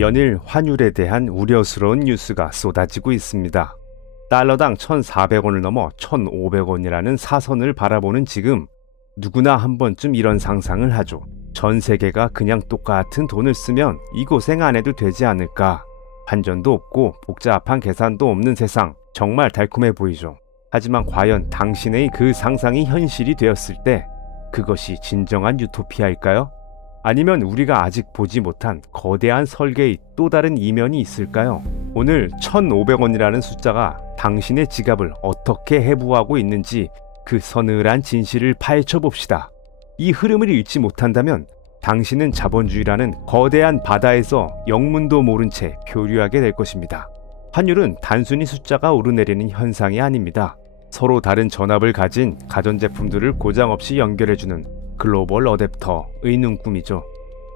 연일 환율에 대한 우려스러운 뉴스가 쏟아지고 있습니다. 달러당 1,400원을 넘어 1,500원이라는 사선을 바라보는 지금 누구나 한 번쯤 이런 상상을 하죠. 전 세계가 그냥 똑같은 돈을 쓰면 이 고생 안 해도 되지 않을까. 환전도 없고 복잡한 계산도 없는 세상, 정말 달콤해 보이죠. 하지만 과연 당신의 그 상상이 현실이 되었을 때 그것이 진정한 유토피아일까요? 아니면 우리가 아직 보지 못한 거대한 설계의 또 다른 이면이 있을까요? 오늘 1,500원이라는 숫자가 당신의 지갑을 어떻게 해부하고 있는지 그 서늘한 진실을 파헤쳐 봅시다. 이 흐름을 잃지 못한다면 당신은 자본주의라는 거대한 바다에서 영문도 모른 채 표류하게 될 것입니다. 환율은 단순히 숫자가 오르내리는 현상이 아닙니다. 서로 다른 전압을 가진 가전제품들을 고장없이 연결해주는 글로벌 어댑터의 눈금이죠.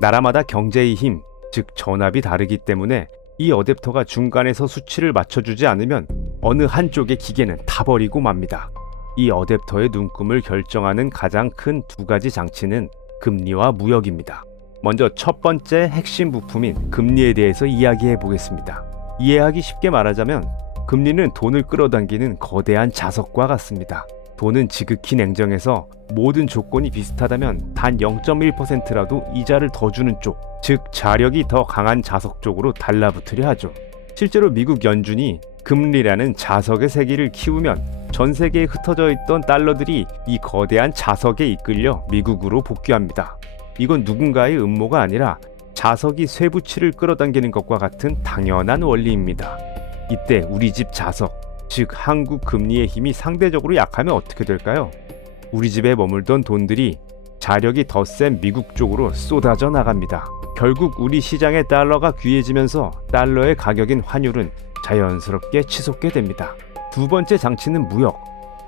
나라마다 경제의 힘, 즉 전압이 다르기 때문에 이 어댑터가 중간에서 수치를 맞춰주지 않으면 어느 한쪽의 기계는 타버리고 맙니다. 이 어댑터의 눈금을 결정하는 가장 큰 두 가지 장치는 금리와 무역입니다. 먼저 첫 번째 핵심 부품인 금리에 대해서 이야기해 보겠습니다. 이해하기 쉽게 말하자면 금리는 돈을 끌어당기는 거대한 자석과 같습니다. 돈은 지극히 냉정해서 모든 조건이 비슷하다면 단 0.1%라도 이자를 더 주는 쪽, 즉 자력이 더 강한 자석 쪽으로 달라붙으려 하죠. 실제로 미국 연준이 금리라는 자석의 세기를 키우면 전 세계에 흩어져 있던 달러들이 이 거대한 자석에 이끌려 미국으로 복귀합니다. 이건 누군가의 음모가 아니라 자석이 쇠붙이를 끌어당기는 것과 같은 당연한 원리입니다. 이때 우리 집 자석, 즉 한국 금리의 힘이 상대적으로 약하면 어떻게 될까요? 우리 집에 머물던 돈들이 자력이 더 센 미국 쪽으로 쏟아져 나갑니다. 결국 우리 시장의 달러가 귀해지면서 달러의 가격인 환율은 자연스럽게 치솟게 됩니다. 두 번째 장치는 무역,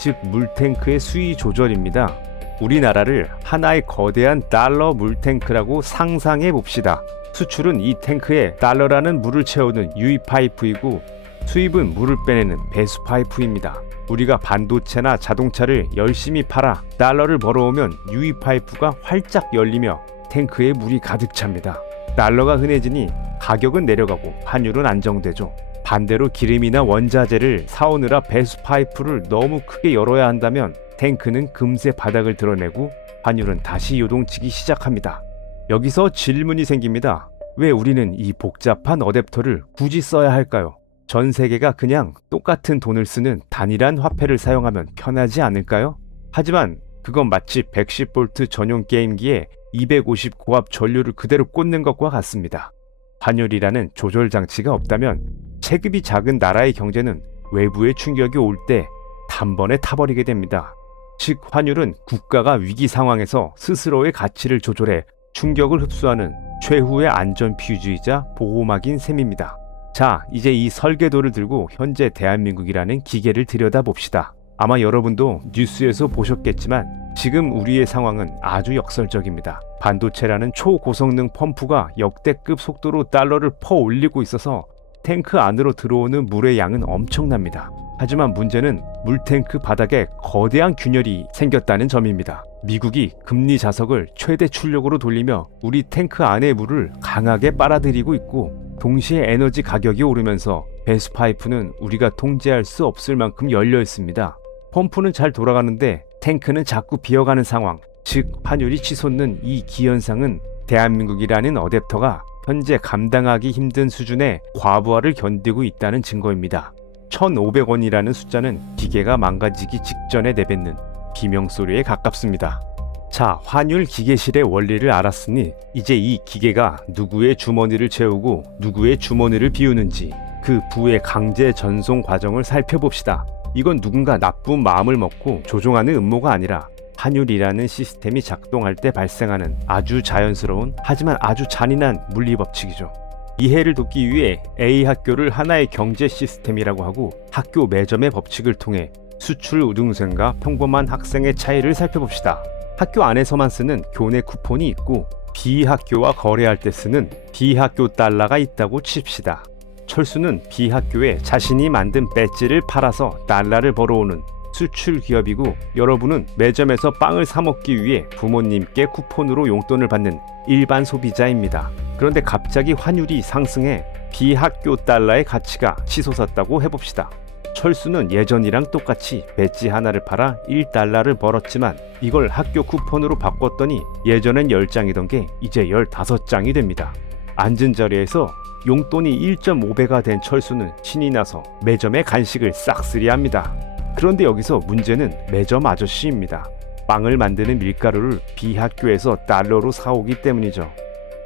즉 물탱크의 수위 조절입니다. 우리나라를 하나의 거대한 달러 물탱크라고 상상해 봅시다. 수출은 이 탱크에 달러라는 물을 채우는 유입 파이프이고 수입은 물을 빼내는 배수 파이프입니다. 우리가 반도체나 자동차를 열심히 팔아 달러를 벌어오면 유입 파이프가 활짝 열리며 탱크에 물이 가득 찹니다. 달러가 흔해지니 가격은 내려가고 환율은 안정되죠. 반대로 기름이나 원자재를 사오느라 배수 파이프를 너무 크게 열어야 한다면 탱크는 금세 바닥을 드러내고 환율은 다시 요동치기 시작합니다. 여기서 질문이 생깁니다. 왜 우리는 이 복잡한 어댑터를 굳이 써야 할까요? 전 세계가 그냥 똑같은 돈을 쓰는 단일한 화폐를 사용하면 편하지 않을까요? 하지만 그건 마치 110V 전용 게임기에 250 고압 전류를 그대로 꽂는 것과 같습니다. 환율이라는 조절 장치가 없다면 체급이 작은 나라의 경제는 외부의 충격이 올 때 단번에 타버리게 됩니다. 즉 환율은 국가가 위기 상황에서 스스로의 가치를 조절해 충격을 흡수하는 최후의 안전 퓨즈이자 보호막인 셈입니다. 자, 이제 이 설계도를 들고 현재 대한민국이라는 기계를 들여다봅시다. 아마 여러분도 뉴스에서 보셨겠지만 지금 우리의 상황은 아주 역설적입니다. 반도체라는 초고성능 펌프가 역대급 속도로 달러를 퍼올리고 있어서 탱크 안으로 들어오는 물의 양은 엄청납니다. 하지만 문제는 물탱크 바닥에 거대한 균열이 생겼다는 점입니다. 미국이 금리 자석을 최대 출력으로 돌리며 우리 탱크 안의 물을 강하게 빨아들이고 있고 동시에 에너지 가격이 오르면서 배수 파이프는 우리가 통제할 수 없을 만큼 열려 있습니다. 펌프는 잘 돌아가는데 탱크는 자꾸 비어가는 상황, 즉 환율이 치솟는 이 기현상은 대한민국이라는 어댑터가 현재 감당하기 힘든 수준의 과부하를 견디고 있다는 증거입니다. 1,500원이라는 숫자는 기계가 망가지기 직전에 내뱉는 비명소리에 가깝습니다. 자, 환율 기계실의 원리를 알았으니 이제 이 기계가 누구의 주머니를 채우고 누구의 주머니를 비우는지 그 부의 강제 전송 과정을 살펴봅시다. 이건 누군가 나쁜 마음을 먹고 조종하는 음모가 아니라 환율이라는 시스템이 작동할 때 발생하는 아주 자연스러운 하지만 아주 잔인한 물리 법칙이죠. 이해를 돕기 위해 A 학교를 하나의 경제 시스템이라고 하고 학교 매점의 법칙을 통해 수출 우등생과 평범한 학생의 차이를 살펴봅시다. 학교 안에서만 쓰는 교내 쿠폰이 있고 B 학교와 거래할 때 쓰는 B 학교 달러가 있다고 칩시다. 철수는 B 학교에 자신이 만든 배지를 팔아서 달러를 벌어오는 수출 기업이고 여러분은 매점에서 빵을 사 먹기 위해 부모님께 쿠폰으로 용돈을 받는 일반 소비자입니다. 그런데 갑자기 환율이 상승해 비학교 달러의 가치가 치솟았다고 해봅시다. 철수는 예전이랑 똑같이 배지 하나를 팔아 1달러를 벌었지만 이걸 학교 쿠폰으로 바꿨더니 예전엔 10장이던 게 이제 15장이 됩니다. 앉은 자리에서 용돈이 1.5배가 된 철수는 신이 나서 매점의 간식을 싹쓸이합니다. 그런데 여기서 문제는 매점 아저씨입니다. 빵을 만드는 밀가루를 비학교에서 달러로 사오기 때문이죠.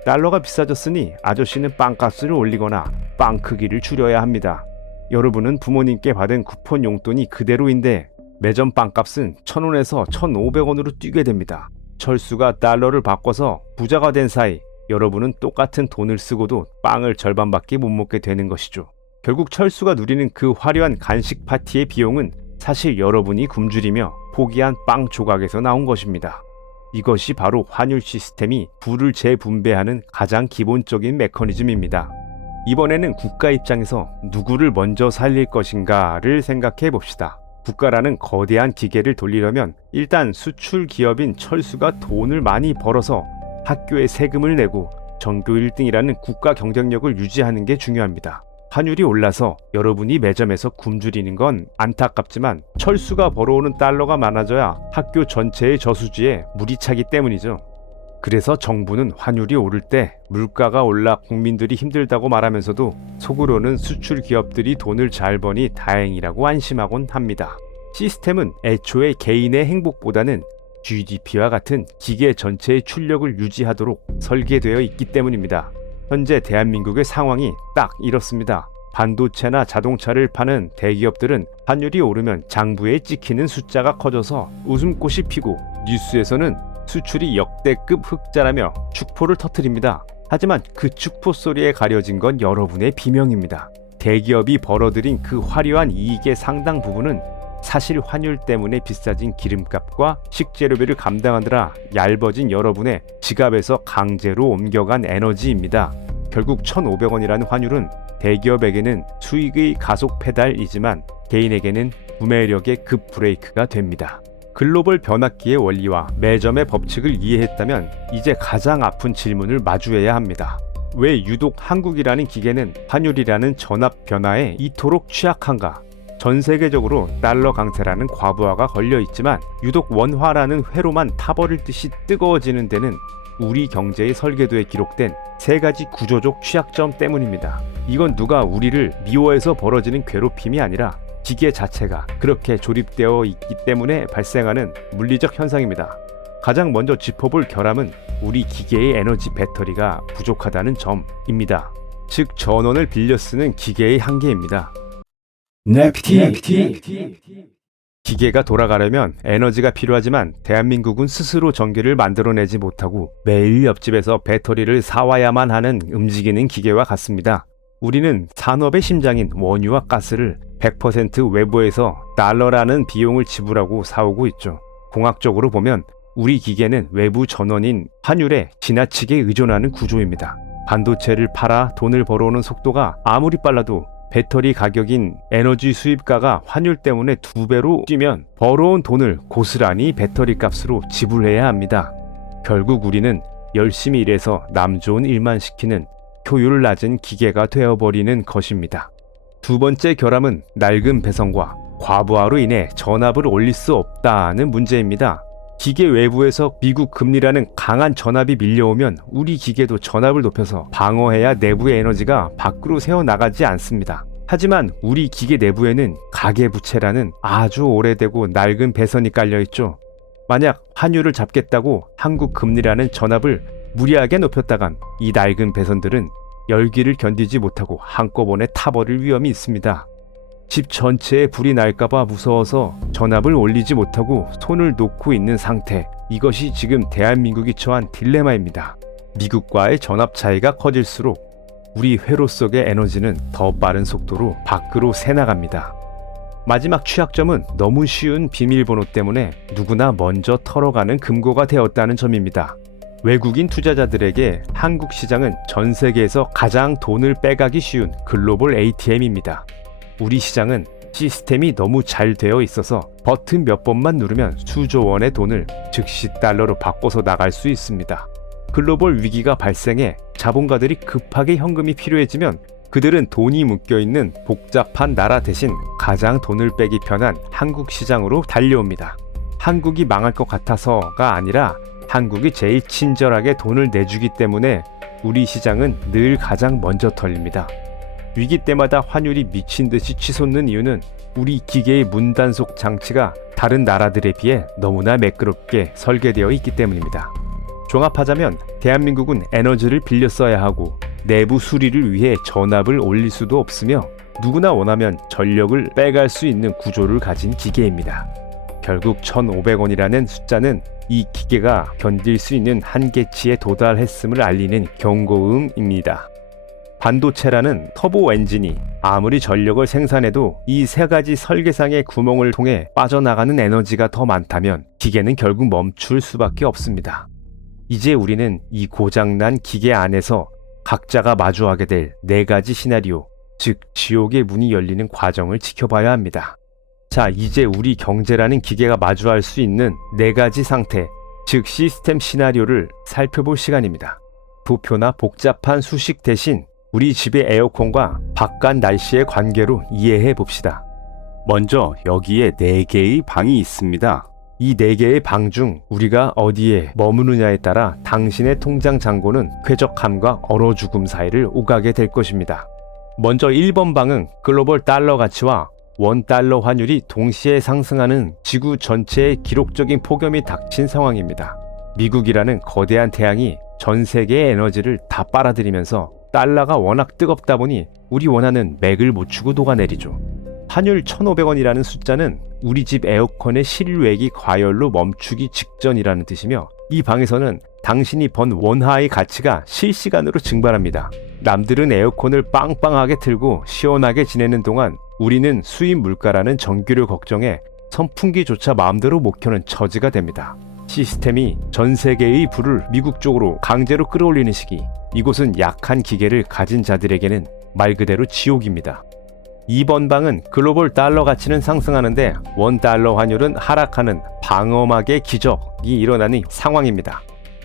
달러가 비싸졌으니 아저씨는 빵값을 올리거나 빵 크기를 줄여야 합니다. 여러분은 부모님께 받은 쿠폰 용돈이 그대로인데 매점 빵값은 1,000원에서 1,500원으로 뛰게 됩니다. 철수가 달러를 바꿔서 부자가 된 사이 여러분은 똑같은 돈을 쓰고도 빵을 절반밖에 못 먹게 되는 것이죠. 결국 철수가 누리는 그 화려한 간식 파티의 비용은 사실 여러분이 굶주리며 포기한 빵 조각에서 나온 것입니다. 이것이 바로 환율 시스템이 부를 재분배하는 가장 기본적인 메커니즘입니다. 이번에는 국가 입장에서 누구를 먼저 살릴 것인가를 생각해 봅시다. 국가라는 거대한 기계를 돌리려면 일단 수출 기업인 철수가 돈을 많이 벌어서 학교에 세금을 내고 전교 1등이라는 국가 경쟁력을 유지하는 게 중요합니다. 환율이 올라서 여러분이 매점에서 굶주리는 건 안타깝지만 철수가 벌어오는 달러가 많아져야 학교 전체의 저수지에 물이 차기 때문이죠. 그래서 정부는 환율이 오를 때 물가가 올라 국민들이 힘들다고 말하면서도 속으로는 수출 기업들이 돈을 잘 버니 다행이라고 안심하곤 합니다. 시스템은 애초에 개인의 행복보다는 GDP와 같은 기계 전체의 출력을 유지하도록 설계되어 있기 때문입니다. 현재 대한민국의 상황이 딱 이렇습니다. 반도체나 자동차를 파는 대기업들은 환율이 오르면 장부에 찍히는 숫자가 커져서 웃음꽃이 피고 뉴스에서는 수출이 역대급 흑자라며 축포를 터뜨립니다. 하지만 그 축포 소리에 가려진 건 여러분의 비명입니다. 대기업이 벌어들인 그 화려한 이익의 상당 부분은 사실 환율 때문에 비싸진 기름값과 식재료비를 감당하느라 얇아진 여러분의 지갑에서 강제로 옮겨간 에너지입니다. 결국 1,500원이라는 환율은 대기업에게는 수익의 가속 페달이지만 개인에게는 구매력의 급 브레이크가 됩니다. 글로벌 변압기의 원리와 매점의 법칙을 이해했다면 이제 가장 아픈 질문을 마주해야 합니다. 왜 유독 한국이라는 기계는 환율이라는 전압 변화에 이토록 취약한가? 전 세계적으로 달러 강세라는 과부하가 걸려 있지만 유독 원화라는 회로만 타버릴 듯이 뜨거워지는 데는 우리 경제의 설계도에 기록된 3가지 구조적 취약점 때문입니다. 이건 누가 우리를 미워해서 벌어지는 괴롭힘이 아니라 기계 자체가 그렇게 조립되어 있기 때문에 발생하는 물리적 현상입니다. 가장 먼저 짚어볼 결함은 우리 기계의 에너지 배터리가 부족하다는 점입니다. 즉 전원을 빌려 쓰는 기계의 한계입니다. 기계가 돌아가려면 에너지가 필요하지만 대한민국은 스스로 전기를 만들어내지 못하고 매일 옆집에서 배터리를 사와야만 하는 움직이는 기계와 같습니다. 우리는 산업의 심장인 원유와 가스를 100% 외부에서 달러라는 비용을 지불하고 사오고 있죠. 공학적으로 보면 우리 기계는 외부 전원인 환율에 지나치게 의존하는 구조입니다. 반도체를 팔아 돈을 벌어오는 속도가 아무리 빨라도 배터리 가격인 에너지 수입가가 환율 때문에 2배로 뛰면 벌어온 돈을 고스란히 배터리 값으로 지불해야 합니다. 결국 우리는 열심히 일해서 남 좋은 일만 시키는 효율 낮은 기계가 되어버리는 것입니다. 두 번째 결함은 낡은 배선과 과부하로 인해 전압을 올릴 수 없다는 문제입니다. 기계 외부에서 미국 금리라는 강한 전압이 밀려오면 우리 기계도 전압을 높여서 방어해야 내부의 에너지가 밖으로 새어나가지 않습니다. 하지만 우리 기계 내부에는 가계부채라는 아주 오래되고 낡은 배선이 깔려있죠. 만약 환율을 잡겠다고 한국 금리라는 전압을 무리하게 높였다간 이 낡은 배선들은 열기를 견디지 못하고 한꺼번에 타버릴 위험이 있습니다. 집 전체에 불이 날까봐 무서워서 전압을 올리지 못하고 손을 놓고 있는 상태. 이것이 지금 대한민국이 처한 딜레마입니다. 미국과의 전압 차이가 커질수록 우리 회로 속의 에너지는 더 빠른 속도로 밖으로 새나갑니다. 마지막 취약점은 너무 쉬운 비밀번호 때문에 누구나 먼저 털어가는 금고가 되었다는 점입니다. 외국인 투자자들에게 한국 시장은 전 세계에서 가장 돈을 빼가기 쉬운 글로벌 ATM입니다. 우리 시장은 시스템이 너무 잘 되어 있어서 버튼 몇 번만 누르면 수조 원의 돈을 즉시 달러로 바꿔서 나갈 수 있습니다. 글로벌 위기가 발생해 자본가들이 급하게 현금이 필요해지면 그들은 돈이 묶여있는 복잡한 나라 대신 가장 돈을 빼기 편한 한국 시장으로 달려옵니다. 한국이 망할 것 같아서가 아니라 한국이 제일 친절하게 돈을 내주기 때문에 우리 시장은 늘 가장 먼저 털립니다. 위기 때마다 환율이 미친 듯이 치솟는 이유는 우리 기계의 문단속 장치가 다른 나라들에 비해 너무나 매끄럽게 설계되어 있기 때문입니다. 종합하자면 대한민국은 에너지를 빌려 써야 하고 내부 수리를 위해 전압을 올릴 수도 없으며 누구나 원하면 전력을 빼갈 수 있는 구조를 가진 기계입니다. 결국 1,500원이라는 숫자는 이 기계가 견딜 수 있는 한계치에 도달했음을 알리는 경고음입니다. 반도체라는 터보 엔진이 아무리 전력을 생산해도 이 세 가지 설계상의 구멍을 통해 빠져나가는 에너지가 더 많다면 기계는 결국 멈출 수밖에 없습니다. 이제 우리는 이 고장난 기계 안에서 각자가 마주하게 될 네 가지 시나리오, 즉 지옥의 문이 열리는 과정을 지켜봐야 합니다. 자, 이제 우리 경제라는 기계가 마주할 수 있는 네 가지 상태, 즉 시스템 시나리오를 살펴볼 시간입니다. 도표나 복잡한 수식 대신 우리 집의 에어컨과 바깥 날씨의 관계로 이해해 봅시다. 먼저 여기에 4개의 방이 있습니다. 이 4개의 방 중 우리가 어디에 머무느냐에 따라 당신의 통장 잔고는 쾌적함과 얼어 죽음 사이를 오가게 될 것입니다. 먼저 1번 방은 글로벌 달러 가치와 원 달러 환율이 동시에 상승하는 지구 전체에 기록적인 폭염이 닥친 상황입니다. 미국이라는 거대한 태양이 전 세계의 에너지를 다 빨아들이면서 달러가 워낙 뜨겁다 보니 우리 원하는 맥을 못 추고 녹아내리죠. 환율 1,500원이라는 숫자는 우리 집 에어컨의 실외기 과열로 멈추기 직전이라는 뜻이며 이 방에서는 당신이 번 원화의 가치가 실시간으로 증발합니다. 남들은 에어컨을 빵빵하게 틀고 시원하게 지내는 동안 우리는 수입 물가라는 전기료 걱정에 선풍기조차 마음대로 못 켜는 처지가 됩니다. 시스템이 전 세계의 불을 미국 쪽으로 강제로 끌어올리는 시기, 이곳은 약한 기계를 가진 자들에게는 말 그대로 지옥입니다. 2번 방은 글로벌 달러 가치는 상승하는데 원 달러 환율은 하락하는 방어막의 기적이 일어나는 상황입니다.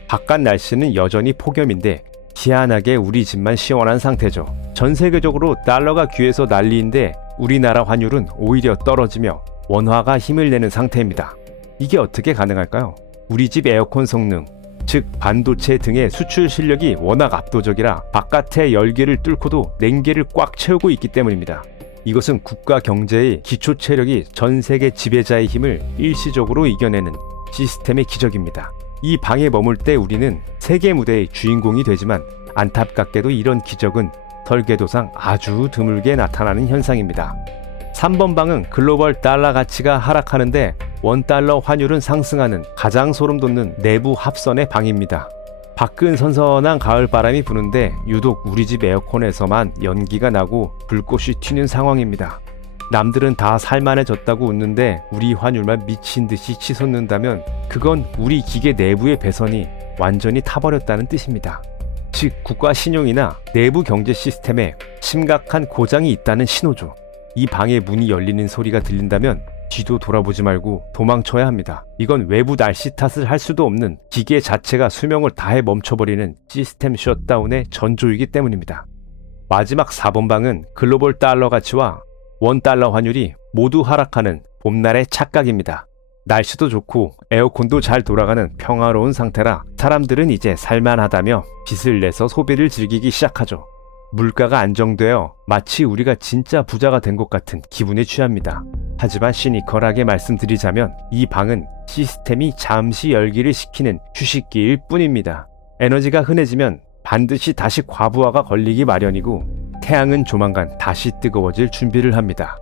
바깥 날씨는 여전히 폭염인데 희한하게 우리 집만 시원한 상태죠. 전 세계적으로 달러가 귀해서 난리인데 우리나라 환율은 오히려 떨어지며 원화가 힘을 내는 상태입니다. 이게 어떻게 가능할까요? 우리 집 에어컨 성능, 즉 반도체 등의 수출 실력이 워낙 압도적이라 바깥의 열기를 뚫고도 냉기를 꽉 채우고 있기 때문입니다. 이것은 국가 경제의 기초 체력이 전 세계 지배자의 힘을 일시적으로 이겨내는 시스템의 기적입니다. 이 방에 머물 때 우리는 세계 무대의 주인공이 되지만 안타깝게도 이런 기적은 설계도상 아주 드물게 나타나는 현상입니다. 3번 방은 글로벌 달러 가치가 하락하는데 원달러 환율은 상승하는 가장 소름 돋는 내부 합선의 방입니다. 밖은 선선한 가을바람이 부는데 유독 우리 집 에어컨에서만 연기가 나고 불꽃이 튀는 상황입니다. 남들은 다 살만해졌다고 웃는데 우리 환율만 미친 듯이 치솟는다면 그건 우리 기계 내부의 배선이 완전히 타버렸다는 뜻입니다. 즉 국가 신용이나 내부 경제 시스템에 심각한 고장이 있다는 신호죠. 이 방의 문이 열리는 소리가 들린다면 뒤도 돌아보지 말고 도망쳐야 합니다. 이건 외부 날씨 탓을 할 수도 없는 기계 자체가 수명을 다해 멈춰버리는 시스템 셧다운의 전조이기 때문입니다. 마지막 4번 방은 글로벌 달러 가치와 원 달러 환율이 모두 하락하는 봄날의 착각입니다. 날씨도 좋고 에어컨도 잘 돌아가는 평화로운 상태라 사람들은 이제 살만하다며 빚을 내서 소비를 즐기기 시작하죠. 물가가 안정되어 마치 우리가 진짜 부자가 된 것 같은 기분에 취합니다. 하지만 시니컬하게 말씀드리자면 이 방은 시스템이 잠시 열기를 식히는 휴식기일 뿐입니다. 에너지가 흔해지면 반드시 다시 과부하가 걸리기 마련이고 태양은 조만간 다시 뜨거워질 준비를 합니다.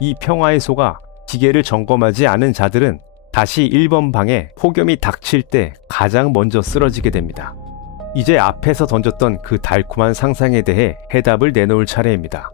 이 평화의 소가 기계를 점검하지 않은 자들은 다시 1번 방에 폭염이 닥칠 때 가장 먼저 쓰러지게 됩니다. 이제 앞에서 던졌던 그 달콤한 상상에 대해 해답을 내놓을 차례입니다.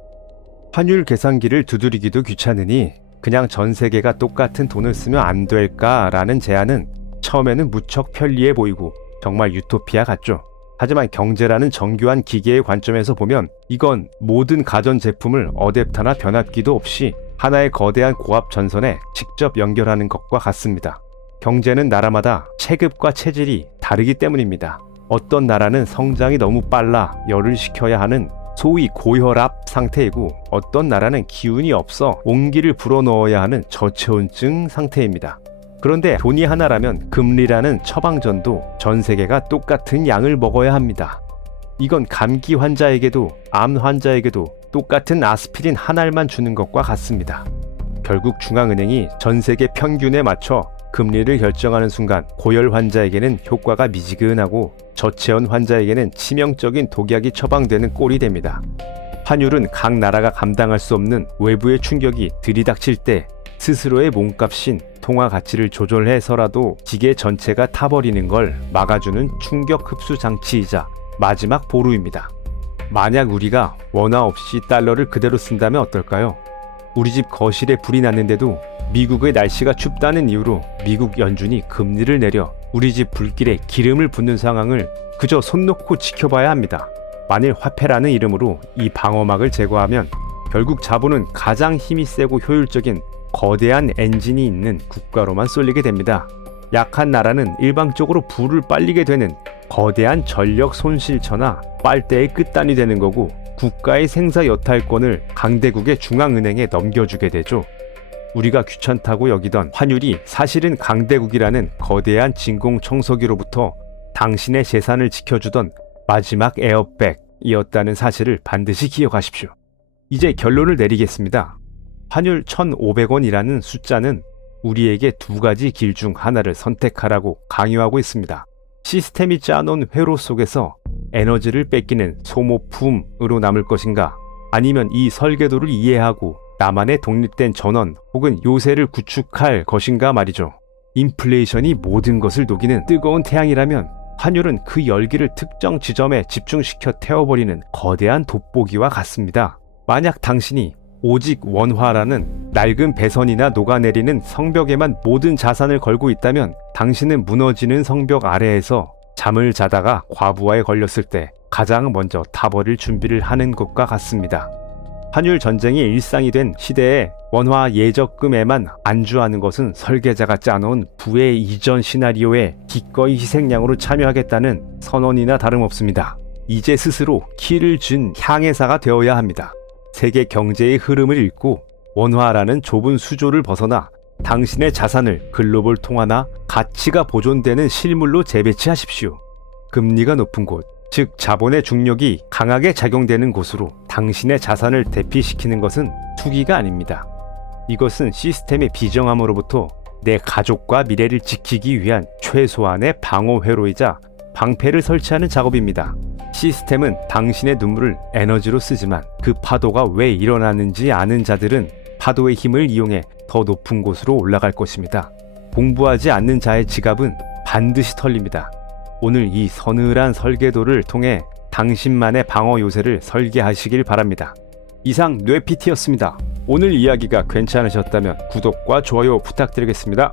환율 계산기를 두드리기도 귀찮으니 그냥 전 세계가 똑같은 돈을 쓰면 안 될까라는 제안은 처음에는 무척 편리해 보이고 정말 유토피아 같죠. 하지만 경제라는 정교한 기계의 관점에서 보면 이건 모든 가전제품을 어댑터나 변압기도 없이 하나의 거대한 고압 전선에 직접 연결하는 것과 같습니다. 경제는 나라마다 체급과 체질이 다르기 때문입니다. 어떤 나라는 성장이 너무 빨라 열을 식혀야 하는 소위 고혈압 상태이고, 어떤 나라는 기운이 없어 온기를 불어넣어야 하는 저체온증 상태입니다. 그런데 돈이 하나라면 금리라는 처방전도 전 세계가 똑같은 양을 먹어야 합니다. 이건 감기 환자에게도 암 환자에게도 똑같은 아스피린 한 알만 주는 것과 같습니다. 결국 중앙은행이 전 세계 평균에 맞춰 금리를 결정하는 순간 고열 환자에게는 효과가 미지근하고 저체온 환자에게는 치명적인 독약이 처방되는 꼴이 됩니다. 환율은 각 나라가 감당할 수 없는 외부의 충격이 들이닥칠 때 스스로의 몸값인 통화 가치를 조절해서라도 기계 전체가 타버리는 걸 막아주는 충격 흡수 장치이자 마지막 보루입니다. 만약 우리가 원화 없이 달러를 그대로 쓴다면 어떨까요? 우리 집 거실에 불이 났는데도 미국의 날씨가 춥다는 이유로 미국 연준이 금리를 내려 우리 집 불길에 기름을 붓는 상황을 그저 손 놓고 지켜봐야 합니다. 만일 화폐라는 이름으로 이 방어막을 제거하면 결국 자본은 가장 힘이 세고 효율적인 거대한 엔진이 있는 국가로만 쏠리게 됩니다. 약한 나라는 일방적으로 불을 빨리게 되는 거대한 전력 손실처나 빨대의 끝단이 되는 거고, 국가의 생사 여탈권을 강대국의 중앙은행에 넘겨주게 되죠. 우리가 귀찮다고 여기던 환율이 사실은 강대국이라는 거대한 진공청소기로부터 당신의 재산을 지켜주던 마지막 에어백이었다는 사실을 반드시 기억하십시오. 이제 결론을 내리겠습니다. 환율 1,500원이라는 숫자는 우리에게 두 가지 길 중 하나를 선택하라고 강요하고 있습니다. 시스템이 짜놓은 회로 속에서 에너지를 뺏기는 소모품으로 남을 것인가, 아니면 이 설계도를 이해하고 나만의 독립된 전원 혹은 요새를 구축할 것인가 말이죠. 인플레이션이 모든 것을 녹이는 뜨거운 태양이라면 환율은 그 열기를 특정 지점에 집중시켜 태워버리는 거대한 돋보기와 같습니다. 만약 당신이 오직 원화라는 낡은 배선이나 녹아내리는 성벽에만 모든 자산을 걸고 있다면 당신은 무너지는 성벽 아래에서 잠을 자다가 과부하에 걸렸을 때 가장 먼저 타버릴 준비를 하는 것과 같습니다. 환율 전쟁이 일상이 된 시대에 원화 예적금에만 안주하는 것은 설계자가 짜놓은 부의 이전 시나리오에 기꺼이 희생양으로 참여하겠다는 선언이나 다름없습니다. 이제 스스로 키를 준 향해사가 되어야 합니다. 세계 경제의 흐름을 읽고 원화라는 좁은 수조를 벗어나 당신의 자산을 글로벌 통화나 가치가 보존되는 실물로 재배치하십시오. 금리가 높은 곳, 즉 자본의 중력이 강하게 작용되는 곳으로 당신의 자산을 대피시키는 것은 투기가 아닙니다. 이것은 시스템의 비정함으로부터 내 가족과 미래를 지키기 위한 최소한의 방어 회로이자 방패를 설치하는 작업입니다. 시스템은 당신의 눈물을 에너지로 쓰지만 그 파도가 왜 일어나는지 아는 자들은 파도의 힘을 이용해 더 높은 곳으로 올라갈 것입니다. 공부하지 않는 자의 지갑은 반드시 털립니다. 오늘 이 서늘한 설계도를 통해 당신만의 방어 요새를 설계하시길 바랍니다. 이상 뇌피티였습니다. 오늘 이야기가 괜찮으셨다면 구독과 좋아요 부탁드리겠습니다.